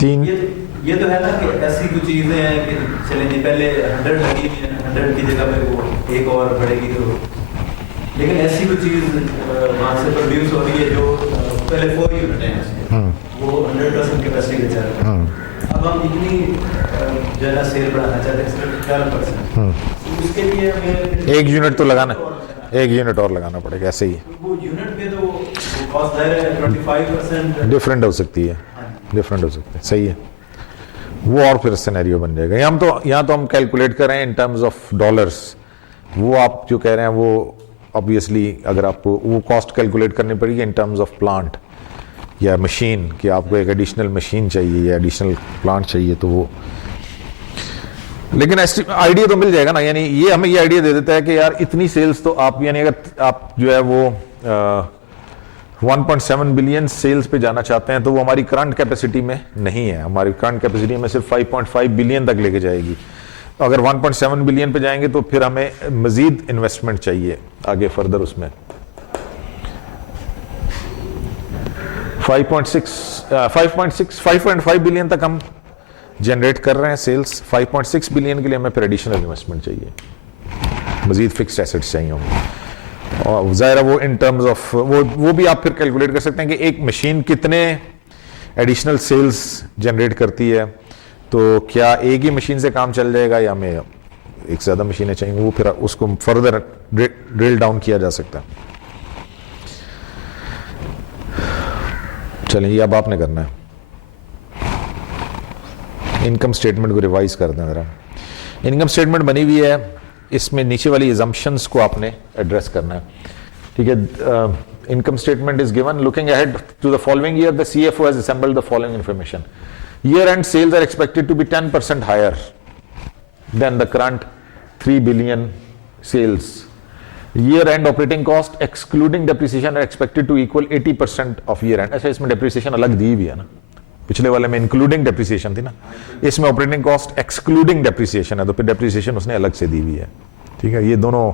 तीन ये तो है ना कि ऐसी कुछ चीजें हैं कि चलें जी पहले 100 लगी हुई है, 100 की जगह पे वो एक और बढ़ेगी तो, लेकिन ऐसी कोई चीज वहाँ से प्रोड्यूस हो रही है जो पहले 4 यूनिट है उसके, वो 100% कैपेसिटी के चल रहा है। अब हम इतनी जो है ना सेल बढ़ाना चाहते हैं सिर्फ 12%, उसके लिए हमें एक यूनिट तो लगाना, एक यूनिट और लगाना पड़ेगा ऐसे ही। वो यूनिट पे तो वो कॉस्ट है 25% डिफरेंट हो सकती है, डिफरेंट हो सकती है, सही है। वो और फिर सिनेरियो बन जाएगा। यहाँ तो हम कैलकुलेट कर रहे हैं इन टर्म्स ऑफ डॉलर्स। वो आप जो कह रहे हैं वो ऑब्वियसली अगर आपको वो कॉस्ट कैलकुलेट करनी पड़ेगी इन टर्म्स ऑफ प्लांट या मशीन, कि आपको एक एडिशनल मशीन चाहिए या एडिशनल प्लांट चाहिए, तो वो, लेकिन आइडिया तो मिल जाएगा ना। यानी ये हमें ये आइडिया दे देता है कि यार इतनी सेल्स तो आप, यानी अगर आप जो है वो 1.7 बिलियन सेल्स पे जाना चाहते हैं तो वो हमारी करंट कैपेसिटी में नहीं है। हमारी करंट कैपेसिटी में सिर्फ 5.5 बिलियन तक लेके जाएगी। अगर 1.7 बिलियन पे जाएंगे तो फिर हमें मजीद इन्वेस्टमेंट चाहिए आगे फर्दर उसमें। 5.5 बिलियन तक हम जनरेट कर रहे हैं सेल्स। 5.6 बिलियन के लिए हमें फिर एडिशनल इन्वेस्टमेंट चाहिए, मजीद फिक्स्ड एसेट्स चाहिए होंगे। और ज़ाहिर है वो इन टर्म्स ऑफ वो भी आप फिर कैलकुलेट कर सकते हैं कि एक मशीन कितने एडिशनल सेल्स जनरेट करती है, तो क्या एक ही मशीन से काम चल जाएगा या हमें एक से ज़्यादा मशीनें चाहिए, वो फिर उसको फर्दर ड्रिल डाउन किया जा सकता है। चलिए, ये अब आपने करना है। इनकम स्टेटमेंट को रिवाइज कर दें ज़रा। इनकम स्टेटमेंट बनी हुई है, इसमें नीचे वाली एजम्पशंस को आपने एड्रेस करना है, ठीक है। Income statement is given looking ahead to the following year the CFO has assembled the following information. Year end sales are expected to be 10% higher than the current 3 billion sales. Year end operating cost excluding depreciation are expected to equal 80% of year end. अच्छा, इसमें depreciation अलग दी भी है ना, पिछले वाले में including depreciation थी ना, इसमें ऑपरेटिंग कॉस्ट एक्सक्लूडिंग डेप्रिसिएशन है, तो फिर डेप्रिसिएशन उसने अलग से दी हुई है, ठीक है। ये दोनों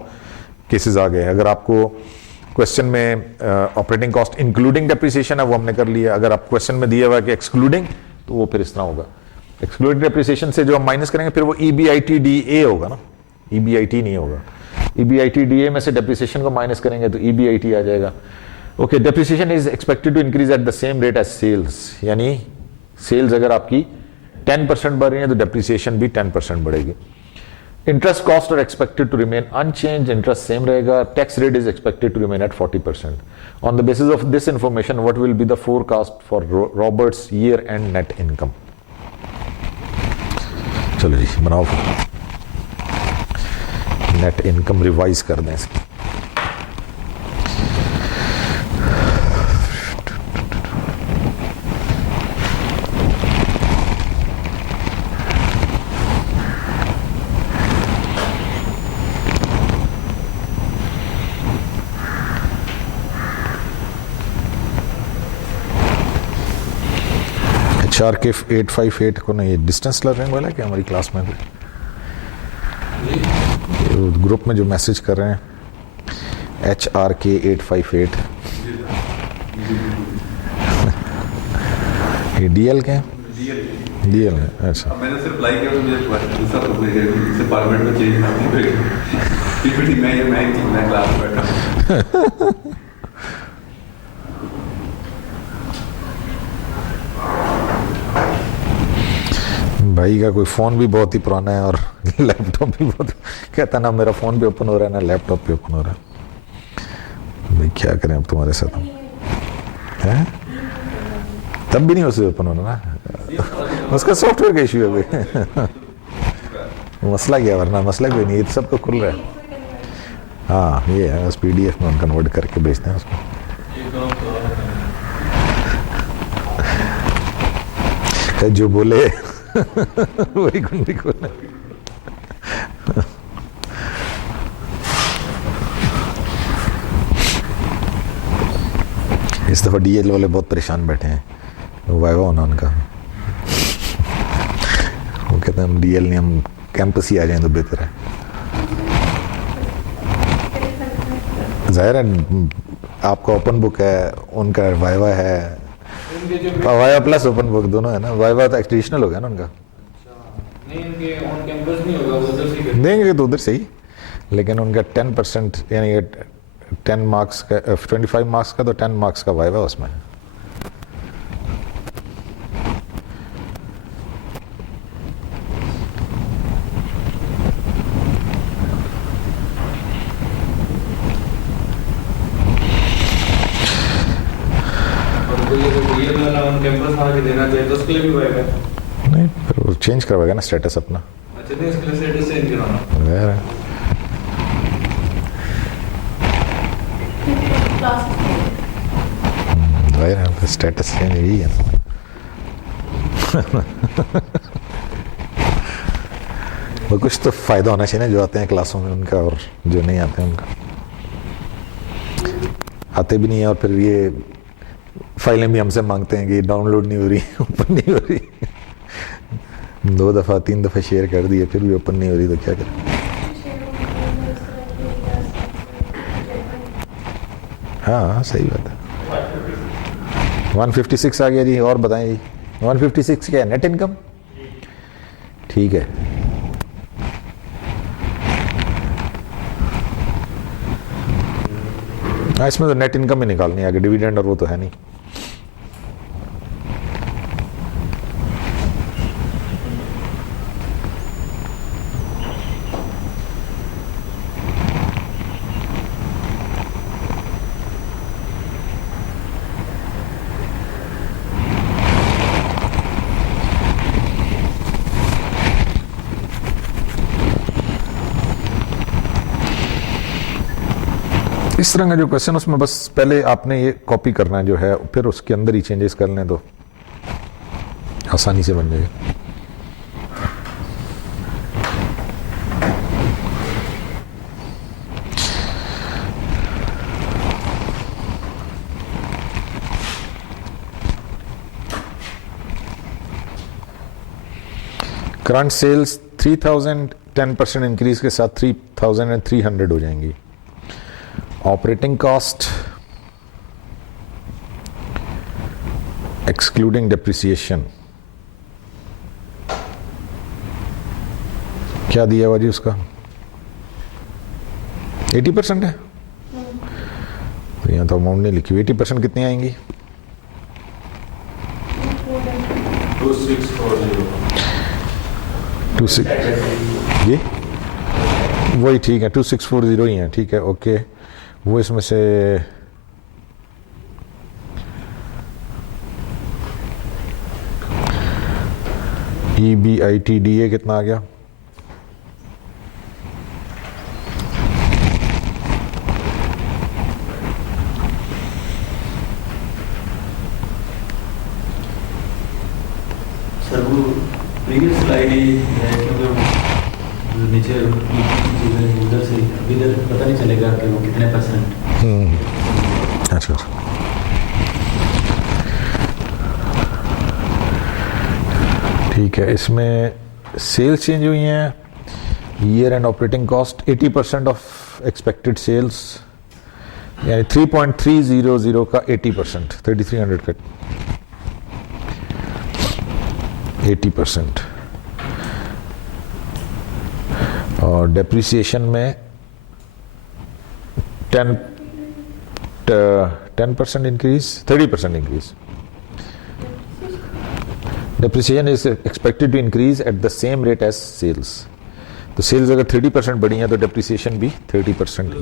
केसेस आ गए। अगर आपको क्वेश्चन में ऑपरेटिंग कॉस्ट इंक्लूडिंग डेप्रिसिएशन है वो हमने कर लिया, अगर आप क्वेश्चन में दिया हुआ है कि एक्सक्लूडिंग, तो वो फिर इस तरह होगा। एक्सक्लूडिंग डेप्रिसिएशन से जो हम माइनस करेंगे फिर वो EBITDA होगा ना, EBIT नहीं होगा। EBITDA में से डेप्रिसिएशन को माइनस करेंगे तो EBIT आ जाएगा। Okay, depreciation is expected to increase at the same rate as sales, यानी सेल्स अगर आपकी 10% बढ़ रही है तो डेप्रिसिएशन भी 10% बढ़ेगी। Interest cost are expected to remain unchanged, interest same रहेगा। Tax rate is expected to remain at 40%। On the basis of this information what will be the forecast for Roberts year end net income. चलो जी, बनाओ फिर net income revise कर दें इसकी। HRK 858 को ना, ये डिस्टेंस लर्निंग वाला है क्या हमारी क्लास में भी? ग्रुप में जो मैसेज कर रहे हैं HRK 858 ये DL के हैं? DL है, अच्छा। मैंने सिर्फ अप्लाई किया तो मुझे दूसरा से पार्लियामेंट में चेंज करनी पड़ेगी। पीपीटी मैं क्लास में बैठा। भाई का कोई फ़ोन भी बहुत ही पुराना है और लैपटॉप भी बहुत, कहता ना मेरा फ़ोन भी ओपन हो रहा है ना लैपटॉप भी ओपन हो रहा है। भाई क्या करें अब तुम्हारे साथ हम, हैं? तब भी नहीं उसे ओपन होना ना, उसका सॉफ्टवेयर का इशू है भाई। मसला क्या, वरना मसला कोई नहीं, ये तो सबको खुल रहा है। हाँ, ये है, बस PDF में हम कन्वर्ट करके बेचते हैं उसको। जो बोले वही कुंडी खोले। इस दफा DL वाले बहुत परेशान बैठे हैं, वाइवा होना उनका। वो कहते हैं हम DL नहीं, हम कैंपस ही आ जाएं तो बेहतर है। जाहिर है आपका ओपन बुक है, उनका वाइवा है, इनके जो वाइवा प्लस ओपन बुक दोनों है ना, वाइवा तो ट्रेडिशनल हो गया ना उनका, नहीं इनके ऑन कैंपस नहीं होगा, वो उधर से ही करेंगे। देंगे तो उधर से ही, लेकिन उनका 10% यानी 10 मार्क्स का 25 मार्क्स का तो 10 मार्क्स का वाइवा उसमें है। और कोई अगर ये वाला ऑन कैंपस आके देना चाहे तो उसके लिए भी वाइवा है। नहीं फिर वो चेंज करवाएगा ना स्टेटस अपना, अच्छा नहीं इसके लिए स्टेटस चेंज कराना। ज़ाहिर है। ज़ाहिर है तो स्टेटस चेंज यही है। वो कुछ तो फ़ायदा होना चाहिए ना जो आते हैं क्लासों में उनका, और जो नहीं आते हैं उनका। आते भी नहीं है और फिर ये फाइलें भी हमसे मांगते हैं कि डाउनलोड नहीं हो रही, ओपन नहीं हो रही। 2 दफ़ा 3 दफ़ा शेयर कर दिए फिर भी ओपन नहीं हो रही, तो क्या करें। हाँ सही बात है। 156 आ गया जी, और बताएं जी 156 क्या है, नेट इनकम? ठीक है, हाँ इसमें तो नेट इनकम ही निकालनी है, आगे डिविडेंड और वो तो है नहीं। इस तरह का जो क्वेश्चन उसमें बस पहले आपने ये कॉपी करना है जो है, फिर उसके अंदर ही चेंजेस कर लें तो आसानी से बन जाएगा। करंट सेल्स 3000 10% इंक्रीज के साथ 3300 हो जाएंगी। ऑपरेटिंग कॉस्ट एक्सक्लूडिंग डिप्रिसिएशन क्या दिया हुआ जी उसका? 80% है, तो यहाँ तो अमाउंट नहीं लिखी हुई। 80% कितनी आएंगी? 2640 जी वही ठीक है, 2640 ही है, ठीक है ओके। वो इसमें से EBITDA कितना आ गया? सर वो प्रीवियस स्लाइड है क्योंकि जो नीचे चीज़ें उधर से अभी इधर पता नहीं चलेगा कि वो कितने %। अच्छा ठीक है, इसमें सेल्स चेंज हुई हैं। Year end operating cost 80% of expected sales, यानी 3.300 का 80%, 3300 का 80%। और डेप्रिसिएशन में 10% increase, 30% increase. Depreciation is expected to increase at the same rate as sales. तो सेल्स अगर 30% बढ़ी हैं तो डेप्रिसिएशन भी 30%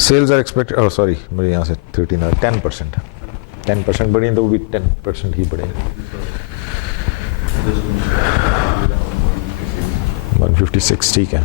sales are expected, oh sorry मेरे यहाँ से 10%, 10% बढ़ी हैं तो वो भी 10% ही बढ़ेगा। 156 ठीक है।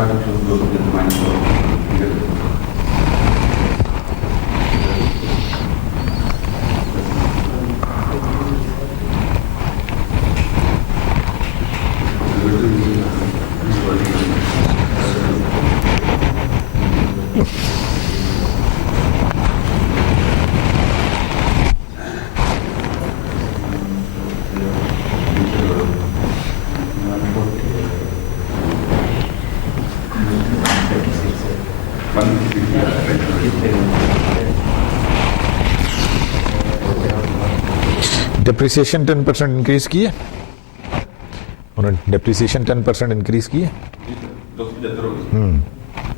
starting shows those with the mind flow. Depreciation 10% increase की है, उन्होंने डिप्रिसिएशन 10% इंक्रीज की है। 275 हो गई।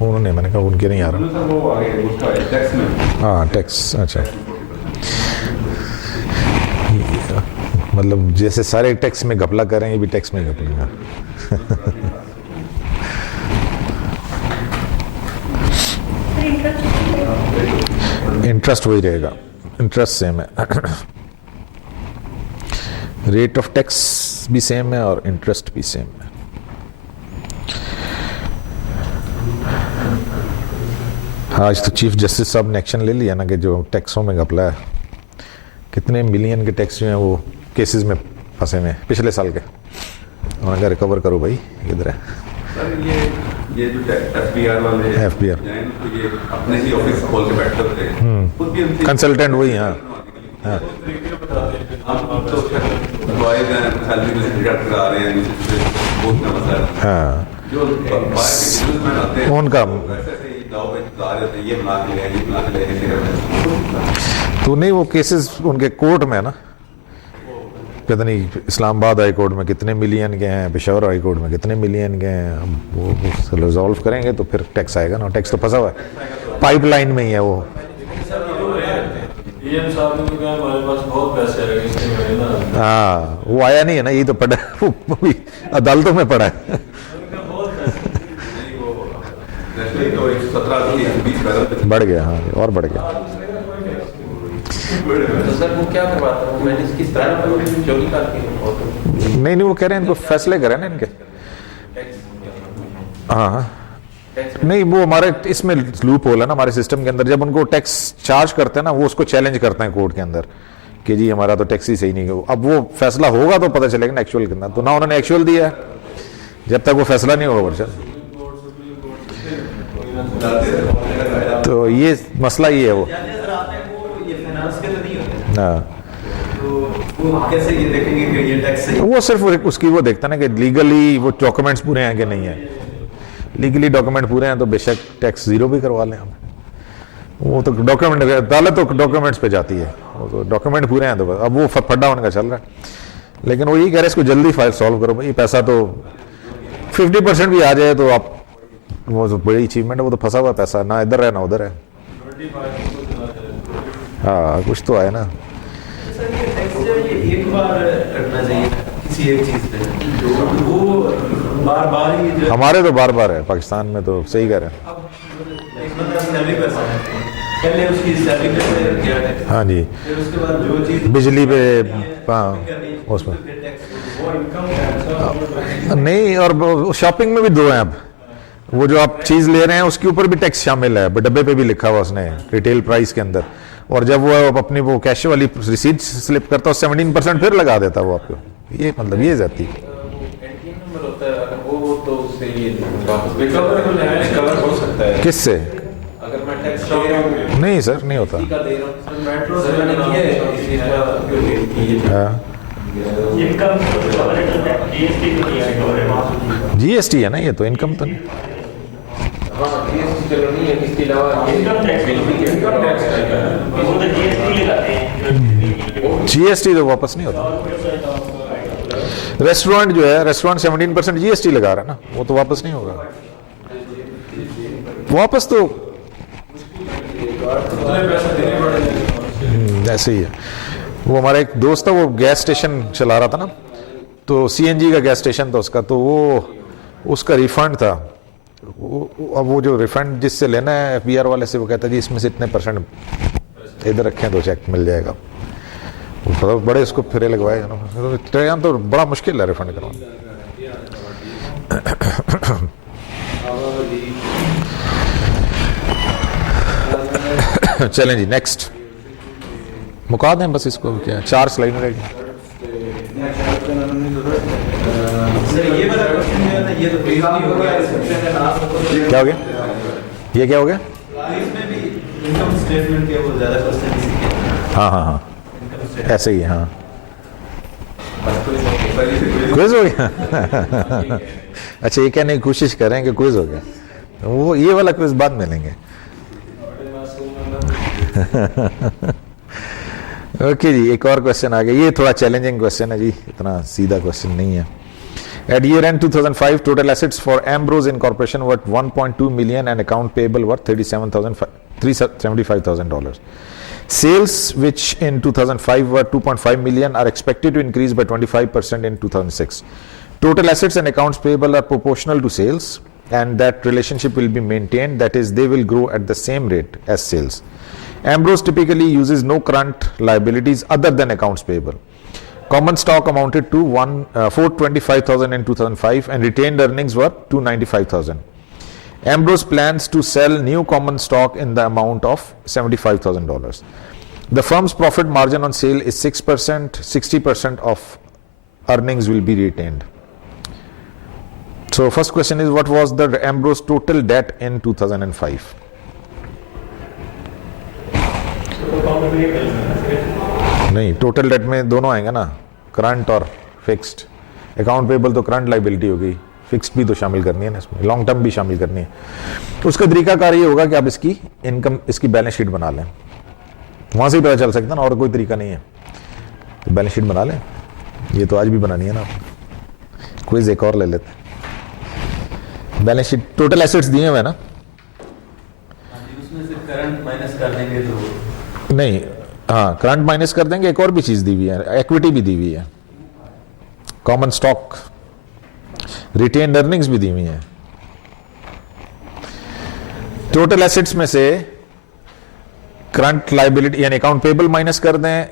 उन्होंने, मैंने कहा उनके नहीं आ रहा। सर वो आगे उसका टैक्स में हाँ टैक्स, अच्छा मतलब जैसे सारे टैक्स में घपला कर रहे हैं, ये भी टैक्स में घपलेगा। इंटरेस्ट वही रहेगा, इंटरेस्ट सेम है, रेट ऑफ टैक्स भी सेम है और इंटरेस्ट भी सेम है। आज तो चीफ जस्टिस साहब ने एक्शन ले लिया ना कि जो टैक्सों में घपला है, कितने मिलियन के टैक्स जो हैं वो केसेस में फंसे हुए हैं पिछले साल के, उन्होंने कहा रिकवर करो भाई, इधर है। सर ये जो एफबीआर वाले FBR हैं, तो ये अपने ही ऑफिस खोल के बैठते होते हैं, खुद भी उनसे कंसल्टेंट वही, हाँ हाँ हम तो एम्प्लॉयज हैं, सैलरी में रिटर्न करा रहे हैं, बहुत ना मसला है। हाँ जो बिजनेसमैन आते हैं उनका ऐसे ही दाव पे ला रहे होते हैं, ये बना के ले, ये बना के ले, ऐसे करते हैं। तो नहीं, वो केसेस उनके कोर्ट में है ना, पता नहीं इस्लामाबाद हाई कोर्ट में कितने मिलियन के हैं, पेशावर हाई कोर्ट में कितने मिलियन के हैं, अब वो रिजॉल्व करेंगे तो फिर टैक्स आएगा ना, टैक्स तो फंसा हुआ है पाइपलाइन में ही है वो। साहब ने तो कहा हमारे पास बहुत पैसे है इसलिए ना, हाँ वो आया नहीं है ना, ये तो पड़ा है, वो भी अदालतों में पड़ा है। तो 17 से 20 पैदल पे बढ़ गया, हाँ और बढ़ गया। तो सर वो क्या करवाता है, मैंने इसकी तरह चोरी करके नहीं नहीं, वो कह रहे हैं इनको फैसले करें ना इनके, हाँ हाँ नहीं, वो हमारे इसमें लूप होल है ना हमारे सिस्टम के अंदर, जब उनको टैक्स चार्ज करते हैं ना, वो उसको चैलेंज करते हैं कोर्ट के अंदर कि जी हमारा तो टैक्स ही सही नहीं है। अब वो फैसला होगा तो पता चलेगा ना एक्चुअल कितना, तो ना उन्होंने एक्चुअल दिया है, जब तक वो फैसला नहीं होगा वर्षा। तो ये मसला ये है वो, हाँ वो कैसे ये देखेंगे कि ये टैक्स सही वो सिर्फ उसकी वो देखता ना कि लीगली वो डॉक्यूमेंट्स पूरे हैं कि नहीं है, लीगली डॉक्यूमेंट पूरे हैं तो बेशक टैक्स जीरो भी करवा लें हम, वो तो डॉक्यूमेंट अदालत तो डॉक्यूमेंट्स पे जाती है, वो तो डॉक्यूमेंट पूरे हैं तो बस। अब वो फड्डा उनका चल रहा है, लेकिन वो यही कह रहे हैं इसको जल्दी फाइल सॉल्व करो भाई, पैसा तो 50% भी आ जाए तो आप, वो तो बड़ी अचीवमेंट है, वो तो फंसा हुआ पैसा, ना इधर है ना उधर है। हाँ कुछ तो आए ना। सर ये टैक्स जो है ये एक बार कटना चाहिए किसी एक चीज पे, वो बार बार ही जो हमारे तो बार बार है, पाकिस्तान में तो सही कह रहे हैं। अब एक बंदा सैलरी पर पहले उसकी सैलरी पे किया टैक्स, हाँ जी, फिर उसके बाद जो चीज बिजली पे, हाँ उसमें नहीं, और शॉपिंग में भी दो हैं अब, वो जो आप चीज ले रहे हैं उसके ऊपर भी टैक्स शामिल है, डब्बे पे भी लिखा हुआ उसने रिटेल प्राइस के अंदर, और जब वो अपनी वो कैश वाली रिसीट स्लिप करता है 17% फिर लगा देता है वो आपको, ये मतलब ये जाती है। नंबर होता है, अगर वो तो उससे ये वापस रिकवर हो सकता है किससे? अगर मैं टैक्स दे रहा हूँ, नहीं सर नहीं होता। का दे रहा हूँ सर, मेट्रो से मैंने किया है इस चीज का, हाँ जीएसटी है ना, ये तो इनकम तो नहीं। हाँ जीएसटी चलो नहीं है, इसके अलावा जीएसटी तो वापस नहीं होता। रेस्टोरेंट जो है, रेस्टोरेंट 17% जीएसटी लगा रहा है ना, वो तो वापस नहीं होगा, वापस तो ऐसे ही है। वो हमारा एक दोस्त था, वो गैस स्टेशन चला रहा था ना, तो सीएनजी का गैस स्टेशन था उसका, तो वो उसका रिफंड था, अब वो जो रिफंड जिससे लेना है एफबीआर वाले से, वो कहता है जी इसमें से इतने % इधर रखें तो चेक मिल जाएगा। वो बड़े उसको फिरे लगवाए ना, ट्रेन तो बड़ा मुश्किल है रिफंड करवाना। चलें जी नेक्स्ट मुका दें बस इसको, क्या 4 स्लाइड रहेगी। सर ये वाला क्वेश्चन जो है ना ये तो बेसिकली हो गया, क्या हो गया, ये क्या हो गया? इसमें भी इनकम स्टेटमेंट के वो ज्यादा क्वेश्चन इसी के हाँ हाँ हाँ इनकम स्टेटमेंट ऐसे ही है, हाँ क्विज हो गया। अच्छा ये कहने की कोशिश करें कि क्विज हो गया, वो ये वाला क्विज बाद में लेंगे। ओके जी, एक और क्वेश्चन आ गया, ये थोड़ा चैलेंजिंग क्वेश्चन है जी, इतना सीधा क्वेश्चन नहीं है। At year end 2005, total assets for Ambrose Incorporation were 1.2 million and account payable were $375,000. Sales, which in 2005 were 2.5 million, are expected to increase by 25% in 2006. Total assets and accounts payable are proportional to sales, and that relationship will be maintained. That is, they will grow at the same rate as sales. Ambrose typically uses no current liabilities other than accounts payable. Common stock amounted to 425,000 in 2005 and retained earnings were 295,000. Ambrose plans to sell new common stock in the amount of $75,000. The firm's profit margin on sale is 6%, 60% of earnings will be retained. So first question is, what was the Ambrose total debt in 2005? नहीं, total date में दोनों आएंगे ना, current और fixed. Account payable तो current liability हो गई, fixed भी तो शामिल करनी है ना इसमें, लॉन्ग टर्म भी शामिल करनी है। तो उसका तरीकाकार ये होगा कि आप इसकी इनकम, इसकी बैलेंस शीट बना लें, वहां से ही पता चल सकता है ना, और कोई तरीका नहीं है। तो बैलेंस शीट बना लें, ये तो आज भी बनानी है ना। क्विज एक और ले लेते हैं। बैलेंस शीट, टोटल एसेट्स दिए हुए ना, उसमें से करंट माइनस कर देंगे तो नहीं, हाँ करंट माइनस कर देंगे। एक और भी चीज दी हुई है, इक्विटी भी दी हुई है, कॉमन स्टॉक, रिटेन अर्निंग्स भी दी हुई है। टोटल एसेट्स में से करंट लाइबिलिटी यानी अकाउंट पेबल माइनस कर दें,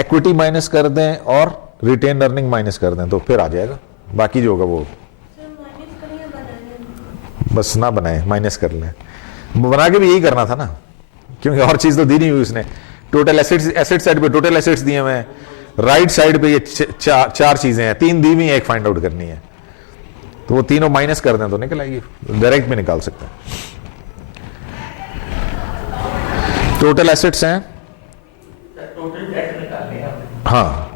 इक्विटी माइनस कर दें और रिटेन अर्निंग माइनस कर दें, तो फिर आ जाएगा। बाकी जो होगा वो बस ना बनाए, माइनस कर लें। बना के भी यही करना था ना, क्योंकि और चीज तो दी नहीं हुई उसने। टोटल एसेट्स, एसेट साइड पे टोटल एसेट्स दिए हुए हैं, राइट साइड पे ये चार चीजें हैं, 3 दी हुई हैं, एक फाइंड आउट करनी है। तो वो तीनों माइनस कर दें तो निकल आएगी, डायरेक्ट भी निकाल सकते हैं। टोटल एसेट्स हैं, हाँ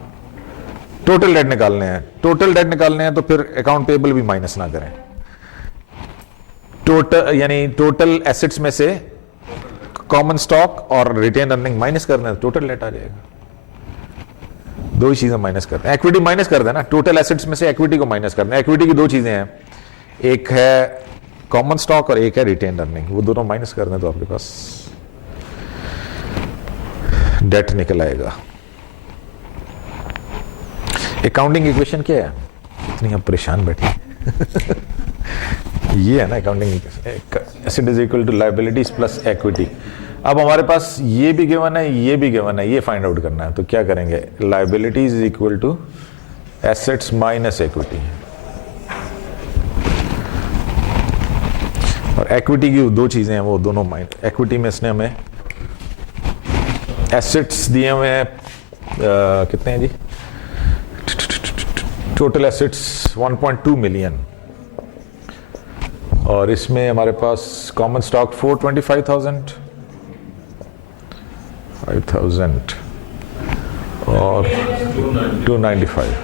टोटल डेट निकालने हैं। टोटल डेट निकालने हैं तो फिर अकाउंट पेबल भी माइनस ना करें। टोटल यानी टोटल एसेट्स में से कॉमन स्टॉक और रिटेन अर्निंग माइनस करना है, टोटल डेट आ जाएगा। दो ही चीजें माइनस करते हैं, इक्विटी माइनस कर देना। टोटल एसेट्स में से इक्विटी को माइनस करना है। इक्विटी की दो चीजें हैं, एक है कॉमन स्टॉक और एक है रिटेन अर्निंग, वो दोनों माइनस करना है तो आपके पास डेट निकल आएगा। अकाउंटिंग इक्वेशन क्या है, इतनी आप परेशान बैठे ये है ना accounting, asset is equal to liabilities plus equity. अब हमारे पास ये भी गिवन है, ये भी गिवन है, ये फाइंड आउट करना है। तो क्या करेंगे, liabilities is equal to assets minus equity, और इक्विटी की दो चीजें हैं, वो दोनों माइनस। इक्विटी में इसने हमें एसेट्स दिए हुए हैं कितने हैं जी, टोटल एसेट्स 1.2 मिलियन, और इसमें हमारे पास कॉमन स्टॉक 425,000 5,000 और 295।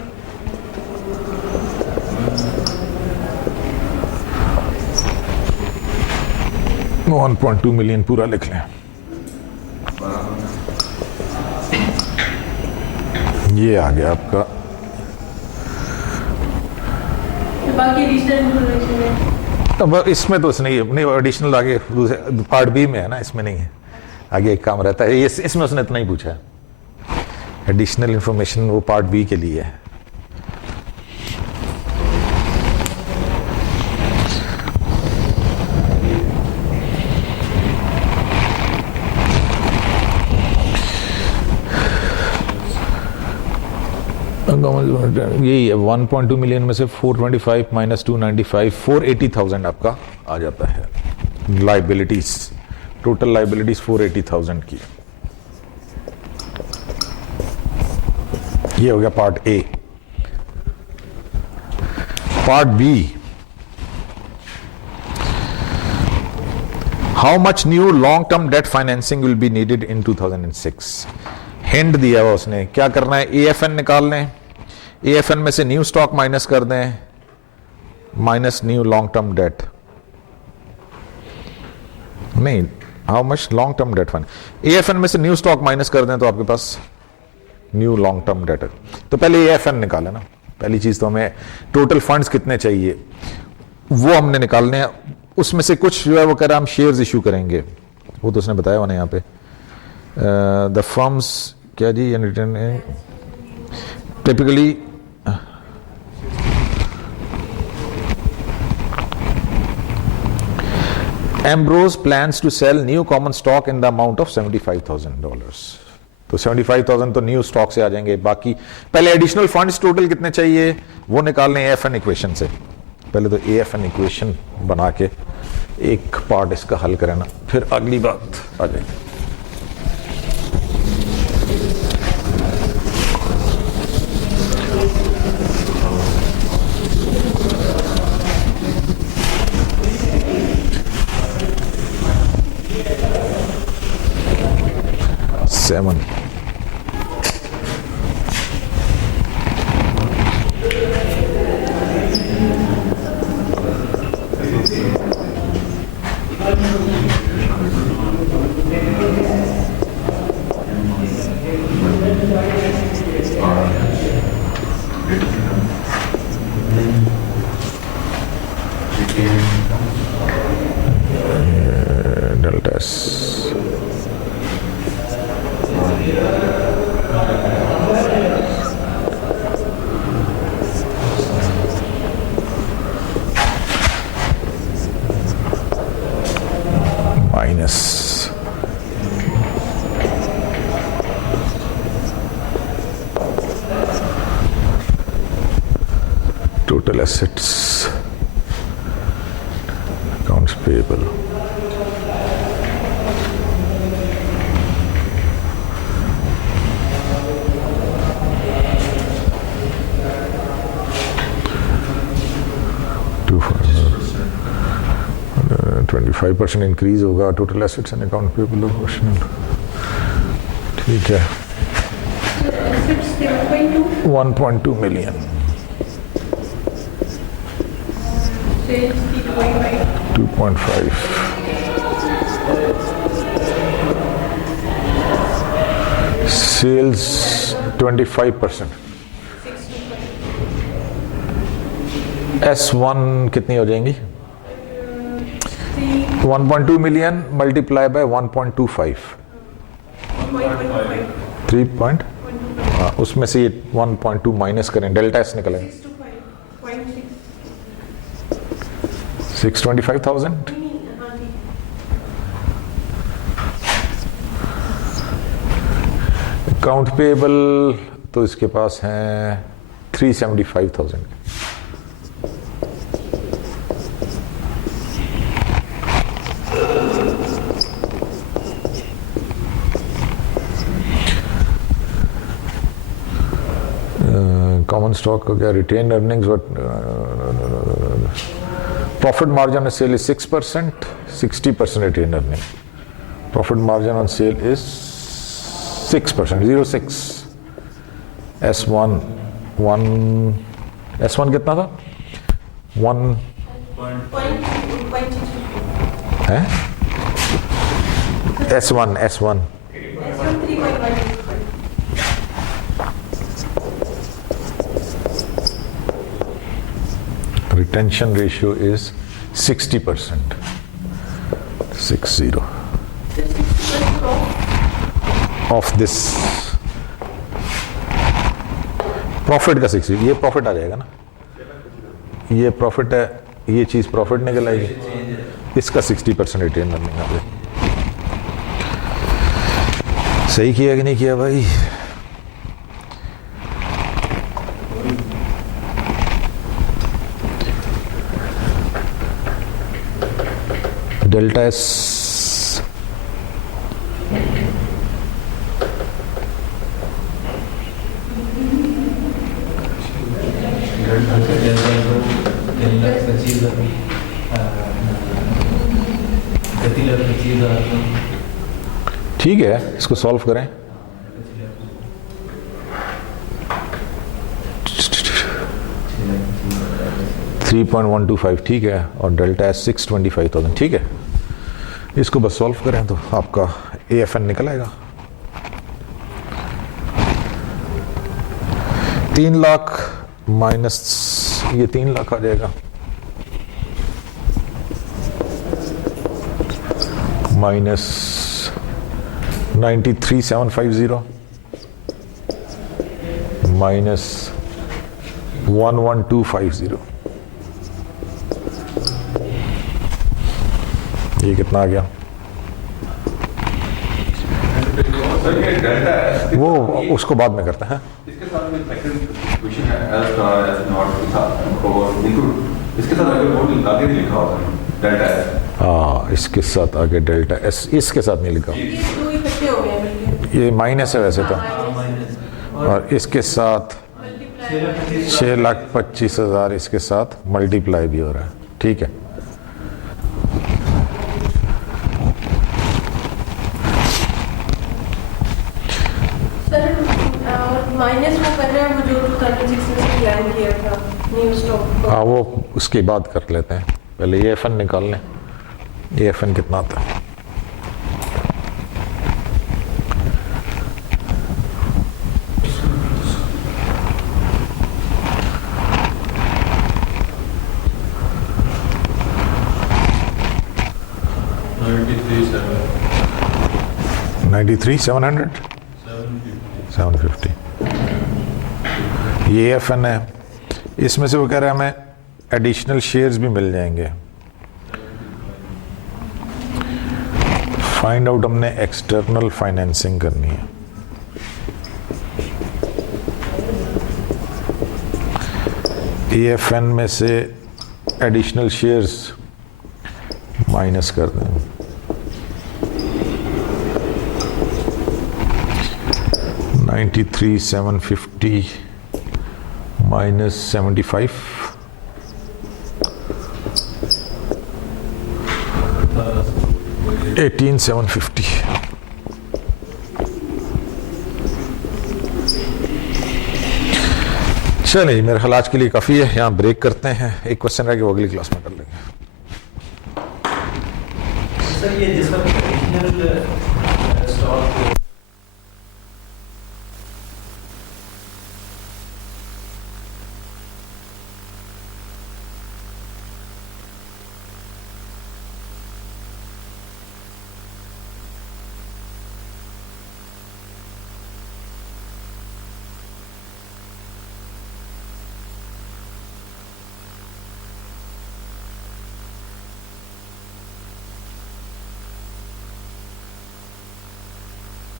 वो 1.2 मिलियन पूरा लिख लें। ये आ गया आपका। बाकी एडिशनल इंफॉर्मेशन है, अब इसमें तो नहीं, अपनी एडिशनल आगे दूसरे पार्ट बी में है ना, इसमें नहीं है, आगे एक काम रहता है। ये इसमें उसने इतना ही पूछा है, एडिशनल इंफॉर्मेशन वो पार्ट बी के लिए है। यही है 1.2 मिलियन में से 425 माइनस 295 480,000 आपका आ जाता है लाइबिलिटीज टोटल लाइबिलिटीज 480,000 की। ये हो गया part A. Part B, how much new long term debt financing will be needed in 2006। Hint दिया हुआ उसने, क्या करना है, एएफएन निकाल लें, एएफएन में से न्यू स्टॉक माइनस कर दें, minus new long term debt, नहीं, how much long term debt fine, AFN में से न्यू स्टॉक माइनस कर दें तो आपके पास न्यू लॉन्ग टर्म डेट है। तो पहले एएफएन निकाले ना, पहली चीज तो हमें टोटल फंड्स कितने चाहिए वो हमने निकालने हैं। उसमें से कुछ जो है वो कह रहा हम शेयर्स इशू करेंगे, वो तो उसने बताया होना यहाँ पे। द फर्म्स क्या जी, typically Ambrose plans to sell new common stock in the amount of $75,000. तो 75,000 तो न्यू स्टॉक से आ जाएंगे। बाकी पहले एडिशनल फंड्स टोटल कितने चाहिए वो निकालने एएफएन इक्वेशन से। पहले तो एएफएन इक्वेशन बना के एक पार्ट इसका हल करना, फिर अगली बात आ जाएगी। Seven, delta S, minus total assets, accounts payable, five % increase होगा total assets and account payable question. ठीक है, 1.2 मिलियन, 2.5, सेल्स 25%, S1 कितनी हो जाएंगी, 1.2 मिलियन मल्टीप्लाई बाय 1.25, 3. उसमें से ये 1.2 माइनस करें, डेल्टा एस निकलेगा 625,000। अकाउंट पेएबल तो इसके पास हैं 375,000। कॉमन स्टॉक का क्या, retain earnings, profit margin on sale is 6%, 60% retain earning, profit margin on sale is 6%, 0.6, S1 कितना था, 1 है, S1 retention ratio is 60%, 60 of this profit का 60, ये प्रॉफिट आ जाएगा ना, ये प्रॉफिट है, ये चीज प्रॉफिट निकल आएगी, इसका 60% रिटेन अर्निंग आ जाएगी। सही किया कि नहीं किया भाई? डेल्टा एस ठीक है, इसको सॉल्व करें। $3.125 ठीक है, और डेल्टा एस 625,000 ठीक है। इसको बस सॉल्व करें तो आपका AFN निकल आएगा। 3 लाख माइनस ये 3 लाख आ जाएगा, माइनस 93,750 माइनस 11250, ये कितना आ गया? सर ये डेल्टा एस वो उसको बाद में करते हैं। इसके साथ में सेकंड क्वेश्चन है एस स्टार एस नॉट के साथ और इंक्लूड इसके साथ अगर वो आगे नहीं लिखा होता डेल्टा एस, हाँ, इसके साथ आगे डेल्टा एस, इसके साथ नहीं लिखा, ये दो इकट्ठे हो गए मिलके। ये माइनस है वैसे तो, माइनस और इसके साथ 6,25,000 इसके साथ मल्टीप्लाई भी हो रहा है, ठीक है। सर माइनस वो कर रहे हैं वो जो 2006 में से प्लान किया था न्यू स्टॉक हाँ, वो उसके बाद कर लेते हैं, पहले AFN निकाल लें। AFN कितना आता है? $93,700 750 ये AFN है। इसमें से वो कह रहा है हमें एडिशनल शेयर्स भी मिल जाएंगे। फाइंड आउट, हमने एक्सटर्नल फाइनेंसिंग करनी है। AFN में से एडिशनल शेयर्स माइनस कर दें, $93,750 माइनस 75, $18,750। चलिए, मेरे ख्याल आज के लिए काफ़ी है, यहाँ ब्रेक करते हैं। एक क्वेश्चन रह गया, वो अगली क्लास में कर लेंगे। सर ये जिसका एडिशनल